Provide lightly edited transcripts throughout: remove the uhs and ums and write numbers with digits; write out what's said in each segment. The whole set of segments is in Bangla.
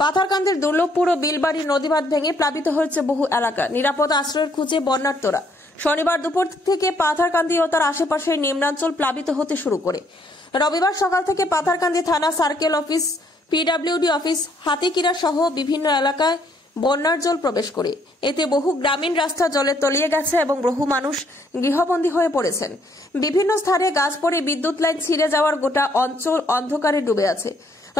পাথারকান্দির দুর্লভপুর ও বিলবাড়ি নদীবাঁধ ভেঙে প্লাবিত হয়েছে বহু এলাকা। নিরাপদ আশ্রয়ের খুঁজে বন্যার্তরা। শনিবার দুপুর থেকে পাথারকান্দি ও তার আশেপাশের নিম্নাঞ্চল প্লাবিত হতে শুরু করে। রবিবার সকাল থেকে পাথারকান্দি থানা, সার্কেল অফিস, পিডব্লিউডি অফিস, হাতিকিরা সহ বিভিন্ন এলাকায় বন্যার জল প্রবেশ করে। এতে বহু গ্রামীণ রাস্তা জলে তলিয়ে গেছে এবং বহু মানুষ গৃহবন্দী হয়ে পড়েছেন। বিভিন্ন স্থানে গাছ পড়ে বিদ্যুৎ লাইন ছিঁড়ে যাওয়ার গোটা অঞ্চল অন্ধকারে ডুবে আছে।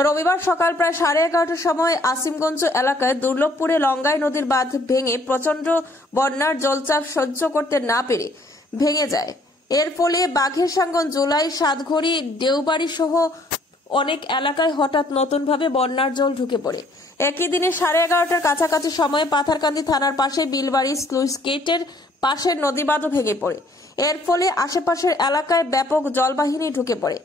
রবিবার সকাল প্রায় 11:30টার সময় আসিমগঞ্জ এলাকায় দুর্লভপুরে লঙ্গাই নদীর বাঁধ ভেঙে প্রচন্ড বন্যার জলচাপ সহ্য করতে না পেরে ভেঙে যায়। এর ফলে বাঘেরসাঙ্গন, জুলাই, সাতঘড়ি, দেওবাড়ি সহ অনেক এলাকায় হঠাৎ নতুনভাবে বন্যার জল ঢুকে পড়ে। একই দিনে 11:30টার কাছাকাছি সময়ে পাথারকান্দি থানার পাশে বিলবাড়ি স্লুইস গেটের পাশের নদীবাঁধও ভেঙে পড়ে। এর ফলে আশেপাশের এলাকায় ব্যাপক জলবাহিনী ঢুকে পড়ে।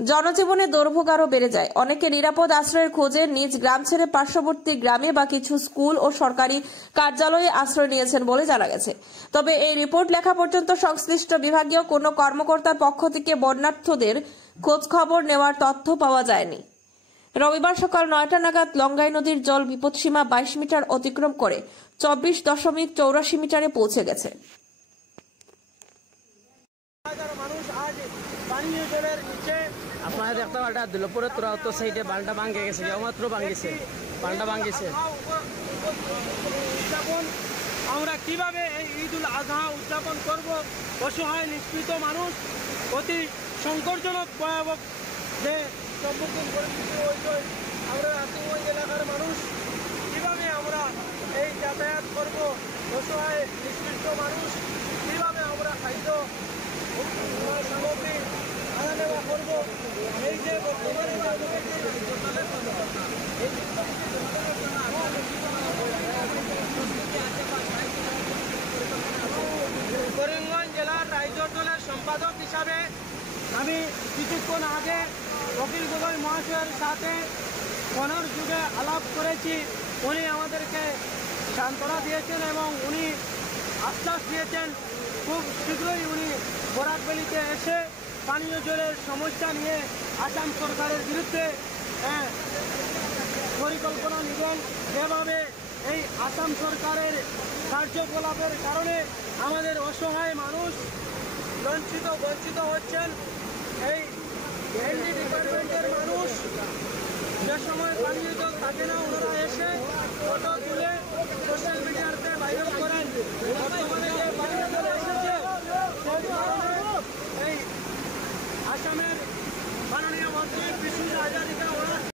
জনজীবনে দুর্ভোগ আরও বেড়ে যায়। অনেকে নিরাপদ আশ্রয়ের খোঁজে নিজ গ্রাম ছেড়ে পার্শ্ববর্তী গ্রামে বা কিছু স্কুল ও সরকারি কার্যালয়ে আশ্রয় নিয়েছেন বলে জানা গেছে। তবে এই রিপোর্ট লেখা পর্যন্ত সংশ্লিষ্ট বিভাগীয় কোনো কর্মকর্তার পক্ষ থেকে বন্যার্থদের খোঁজ খবর নেওয়ার তথ্য পাওয়া যায়নি। রবিবার সকাল 9টা নাগাদ লঙ্গাই নদীর জল বিপদসীমা 22 মিটার অতিক্রম করে 24.84 মিটারে পৌঁছে গেছে। আপনারা দেখতে পাল্টা দুর্লভপুরের তোরাত্তর সাইডে বালটা ভাঙে গেছে, মাত্র ভাঙিছে, বালটা ভাঙিছে। আমরা কিভাবে এই ঈদুল আজহা উদযাপন করব? অসহায় নিষ্পৃত মানুষ অতি সংকটজনক ভয়াবহ যে সম্মুখীন পরিস্থিতি হয়েছে আমরা আসিমগঞ্জ এলাকার মানুষ কিভাবে আমরা এই যাতায়াত করব? অসহায় নিষ্পৃত মানুষ কিভাবে আমরা খাদ্য সামগ্রী আনা নেওয়া করব? এই যে বর্তমানে করিমগঞ্জ জেলার রাইজর দলের সম্পাদক হিসাবে আমি কিছুক্ষণ আগে কপিল গগৈ মহাশয়ের সাথে ফোনের যুগে আলাপ করেছি। উনি আমাদেরকে সান্ত্বনা দিয়েছেন এবং উনি আশ্বাস দিয়েছেন খুব শীঘ্রই উনি বরাকবেলিতে এসে পানীয় জলের সমস্যা নিয়ে আসাম সরকারের বিরুদ্ধে পরিকল্পনা নেবেন। যেভাবে এই আসাম সরকারের কার্যকলাপের কারণে আমাদের অসহায় মানুষ বঞ্চিত হচ্ছেন। এই এনডি ডিপার্টমেন্টের মানুষ যে সময় পানীয় জল থাকে না, ওনারা এসে ফটো তুলে সোশ্যাল মিডিয়াতে ভাইরাল করেন। বর্তমানে যে পানীয় জল এসেছে সেই কারণে